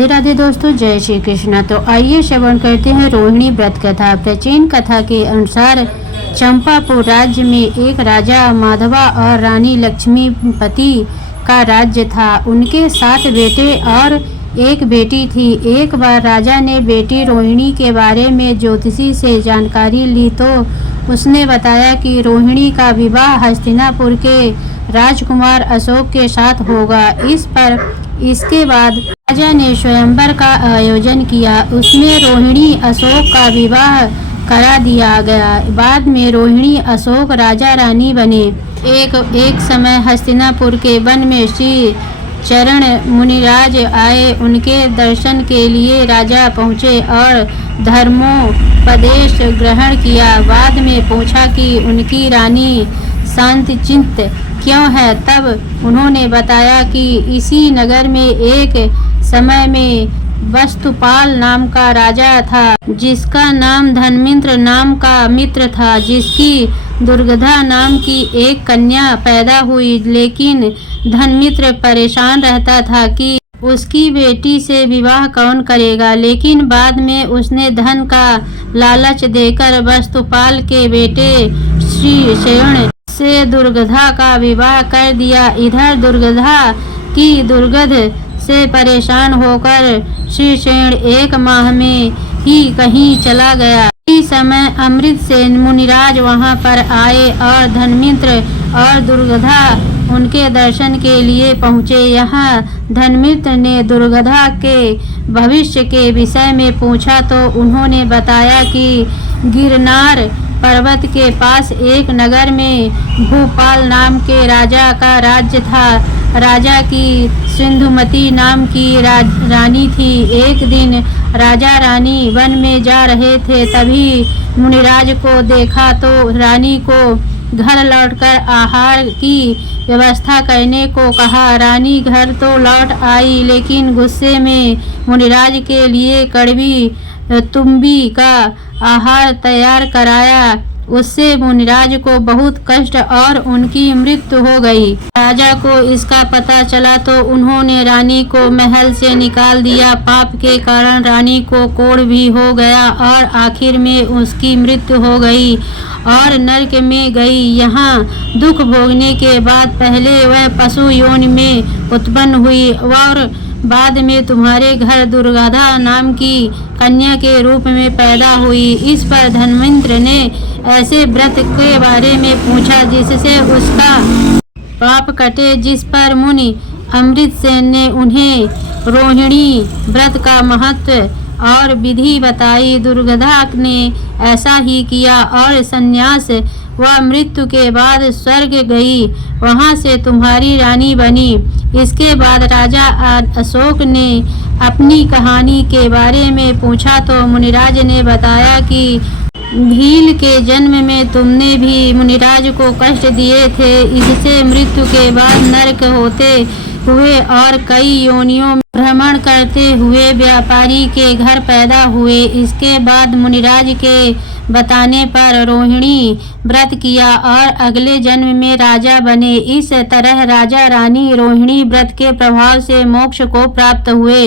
राधे राधे दोस्तों, जय श्री कृष्ण। तो आइए श्रवण करते हैं रोहिणी व्रत कथा। प्राचीन कथा के अनुसार चंपापुर राज्य में एक राजा माधवा और रानी लक्ष्मीपति का राज्य था। उनके 7 बेटे और एक बेटी थी। एक बार राजा ने बेटी रोहिणी के बारे में ज्योतिषी से जानकारी ली तो उसने बताया कि रोहिणी का विवाह हस्तिनापुर के राजकुमार अशोक के साथ होगा। इसके बाद राजा ने स्वयंवर का आयोजन किया। उसमें रोहिणी अशोक का विवाह करा दिया गया। बाद में रोहिणी अशोक राजा रानी बने। एक समय हस्तिनापुर के वन में श्री चरण मुनिराज आए। उनके दर्शन के लिए राजा पहुँचे और धर्मोपदेश ग्रहण किया। बाद में पूछा कि उनकी रानी शांतचित्त क्यों है। तब उन्होंने बताया कि इसी नगर में एक समय में वस्तुपाल नाम का राजा था, जिसका नाम धनमित्र नाम का मित्र था, जिसकी दुर्गधा नाम की एक कन्या पैदा हुई। लेकिन धनमित्र परेशान रहता था कि उसकी बेटी से विवाह कौन करेगा। लेकिन बाद में उसने धन का लालच देकर वस्तुपाल के बेटे श्री शयन से दुर्गधा का विवाह कर दिया। इधर दुर्गधा की दुर्गध से परेशान होकर श्री शयन 1 माह में ही कहीं चला गया। इस समय अमृतसेन मुनिराज वहां पर आए और धनमित्र और दुर्गधा उनके दर्शन के लिए पहुँचे। यहाँ धनमित्र ने दुर्गधा के भविष्य के विषय में पूछा तो उन्होंने बताया कि गिरनार पर्वत के पास एक नगर में भूपाल नाम के राजा का राज्य था। राजा की सिंधुमती नाम की रानी थी। एक दिन राजा रानी वन में जा रहे थे, तभी मुनिराज को देखा तो रानी को घर लौटकर आहार की व्यवस्था करने को कहा। रानी घर तो लौट आई, लेकिन गुस्से में मुनिराज के लिए कड़वी तुम्बी का आहार तैयार कराया। उससे मुनिराज को बहुत कष्ट और उनकी मृत्यु हो गई। राजा को इसका पता चला तो उन्होंने रानी को महल से निकाल दिया। पाप के कारण रानी को कोढ़ भी हो गया और आखिर में उसकी मृत्यु हो गई और नरक में गई। यहाँ दुख भोगने के बाद पहले वह पशु योनि में उत्पन्न हुई और बाद में तुम्हारे घर दुर्गधा नाम की कन्या के रूप में पैदा हुई। इस पर धनमित्र ने ऐसे व्रत के बारे में पूछा जिससे उसका पाप कटे, जिस पर मुनि अमृतसेन ने उन्हें रोहिणी व्रत का महत्व और विधि बताई। दुर्गधा ने ऐसा ही किया और संन्यास व मृत्यु के बाद स्वर्ग गई। वहां से तुम्हारी रानी बनी। इसके बाद राजा अशोक ने अपनी कहानी के बारे में पूछा तो मुनिराज ने बताया कि भील के जन्म में तुमने भी मुनिराज को कष्ट दिए थे। इससे मृत्यु के बाद नरक होते हुए और कई योनियों में भ्रमण करते हुए व्यापारी के घर पैदा हुए। इसके बाद मुनिराज के बताने पर रोहिणी व्रत किया और अगले जन्म में राजा बने। इस तरह राजा रानी रोहिणी व्रत के प्रभाव से मोक्ष को प्राप्त हुए।